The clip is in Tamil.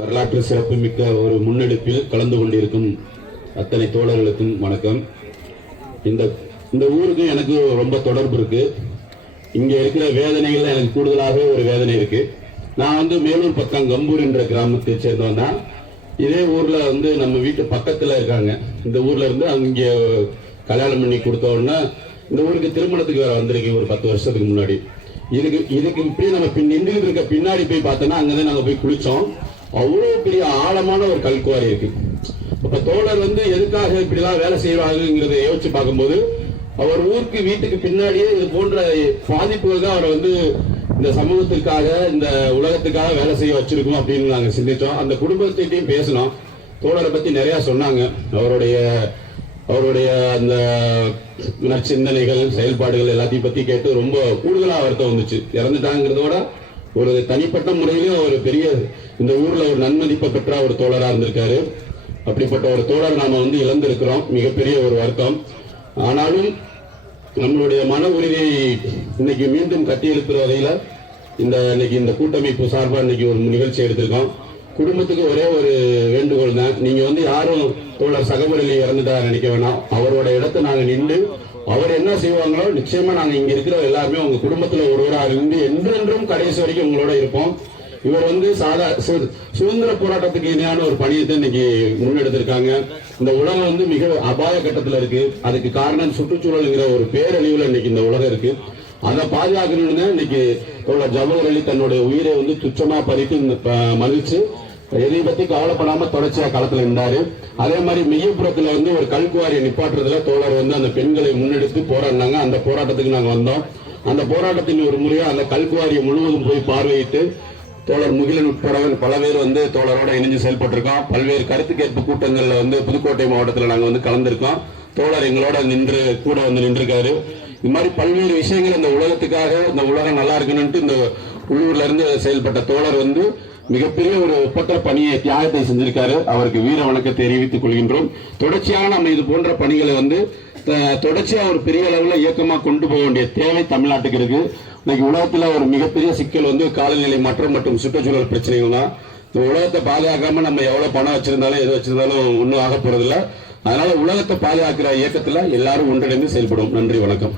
வரலாற்று சிறப்புமிக்க ஒரு முன்னெடுப்பில் கலந்து கொண்டிருக்கும் அத்தனை தோழர்களுக்கும் வணக்கம். இந்த ஊருக்கு எனக்கு ரொம்ப தொடர்பு இருக்கு. இங்க இருக்கிற வேதனைகள் எனக்கு கூடுதலாக ஒரு வேதனை இருக்கு. நான் மேலூர் பக்கம் கம்பூர் என்ற கிராமத்தை சேர்ந்தவன் தான். இதே ஊர்ல நம்ம வீட்டு பக்கத்துல இருக்காங்க. இந்த ஊர்ல இருந்து அங்க கல்யாணம் பண்ணி கொடுத்தோன்னா இந்த ஊருக்கு திருமணத்துக்கு வேற வந்திருக்கு ஒரு 10 வருஷத்துக்கு முன்னாடி. இதுக்கு இப்படி நம்ம நின்றுட்டு இருக்க பின்னாடி போய் பார்த்தோன்னா அங்கதான் நாங்க போய் குளிச்சோம். அவ்வளவு பெரிய ஆழமான ஒரு கல்குவாரி இருக்கு. அப்ப தோழர் எதுக்காக இப்படிலாம் வேலை செய்வாங்கிறத யோசிச்சு பார்க்கும்போது அவர் ஊருக்கு வீட்டுக்கு பின்னாடியே இது போன்ற பாதிப்புகள் தான் அவரை இந்த சமூகத்திற்காக இந்த உலகத்துக்காக வேலை செய்ய வச்சிருக்கோம் அப்படின்னு நாங்க சிந்திச்சோம். அந்த குடும்பத்திட்டையும் பேசணும். தோழரை பத்தி நிறைய சொன்னாங்க. அவருடைய அந்த நற்சிந்தனைகள் செயல்பாடுகள் எல்லாத்தையும் பத்தி கேட்டு ரொம்ப கூடுதலா வருத்தம் வந்துச்சு. இறந்துட்டாங்கிறதோட ஒரு தனிப்பட்ட முறையிலும் ஒரு பெரிய இந்த ஊர்ல ஒரு நன்மதிப்பை பெற்ற ஒரு தோழரா இருந்திருக்காரு. அப்படிப்பட்ட ஒரு தோழர் நாம இழந்திருக்கிறோம். மிகப்பெரிய ஒரு வருத்தம். ஆனாலும் நம்மளுடைய மன உறுதியை இன்னைக்கு மீண்டும் கட்டி எழுப்புற வகையில இன்னைக்கு இந்த கூட்டமைப்பு சார்பா இன்னைக்கு ஒரு நிகழ்ச்சி எடுத்திருக்கோம். குடும்பத்துக்கு ஒரே ஒரு வேண்டுகோள் தான். நீங்க யாரும் தோழர் சகமுறையில் இறந்துட்டா நினைக்க வேணாம். அவரோட இடத்தை நாங்க நின்று அவர் என்ன செய்வாங்களோ நிச்சயமா நாங்க இங்க இருக்கிற எல்லாருமே உங்க குடும்பத்துல ஒருவராக இருந்து என்றென்றும் கடைசி வரைக்கும் உங்களோட இருப்போம். இவர் சுதந்திர போராட்டத்துக்கு இணையான ஒரு பணியை இன்னைக்கு முன்னெடுத்திருக்காங்க. இந்த உலகம் மிக அபாய கட்டத்துல இருக்கு. அதுக்கு காரணம் சுற்றுச்சூழல்ங்கிற ஒரு பேரழிவுல இன்னைக்கு இந்த உலகம் இருக்கு. அதை பாதுகாக்கணும்னு இன்னைக்கு தோழர் ஜவஹர் அலி தன்னுடைய உயிரை துச்சமா பறித்து மதிச்சு எதை பத்தி கவலைப்படாம தொடர்ச்சியா களத்துல இருந்தாரு. அதே மாதிரி மெய்யபுரத்துல ஒரு கல்குவாரியை நிப்பாட்டுறதுல தோழர் அந்த பெண்களை முன்னெடுத்து போராடினாங்க. அந்த போராட்டத்துக்கு நாங்க வந்தோம். அந்த போராட்டத்தின் ஒரு முறையா அந்த கல்குவாரியை முழுவதும் போய் பார்வையிட்டு தோழர் முகிலன் உட்பட பல பேர் தோழரோட இணைஞ்சு செயல்பட்டிருக்கோம். பல்வேறு கருத்து கேட்பு கூட்டங்கள்ல புதுக்கோட்டை மாவட்டத்தில் நாங்க கலந்திருக்கோம். தோழர் எங்களோட கூட நின்றுருக்காரு. இது மாதிரி பல்வேறு விஷயங்கள் இந்த உலகத்துக்காக இந்த உலகம் நல்லா இருக்கணும்ட்டு இந்த உள்ளூர்ல இருந்து செயல்பட்ட தோழர் மிகப்பெரிய ஒரு ஒப்பற்ற பணியை தியாகத்தை செஞ்சிருக்காரு. அவருக்கு வீர வணக்கத்தை தெரிவித்துக் கொள்கின்றோம். தொடர்ச்சியாக நம்ம இது போன்ற பணிகளை தொடர்ச்சியா ஒரு பெரிய அளவுல இயக்கமா கொண்டு போக வேண்டிய தேவை தமிழ்நாட்டுக்கு இருக்கு. இன்னைக்கு உலகத்துல ஒரு மிகப்பெரிய சிக்கல் காலநிலை மாற்றம் மற்றும் சுற்றுச்சூழல் பிரச்சனைகள் தான். இந்த உலகத்தை பாதுகாக்காம நம்ம எவ்வளவு பணம் வச்சிருந்தாலும் எது வச்சிருந்தாலும் ஒன்றும் ஆக போறதில்லை. அதனால உலகத்தை பாதுகாக்கிற இயக்கத்துல எல்லாரும் ஒன்றிணைந்து செயல்படும். நன்றி, வணக்கம்.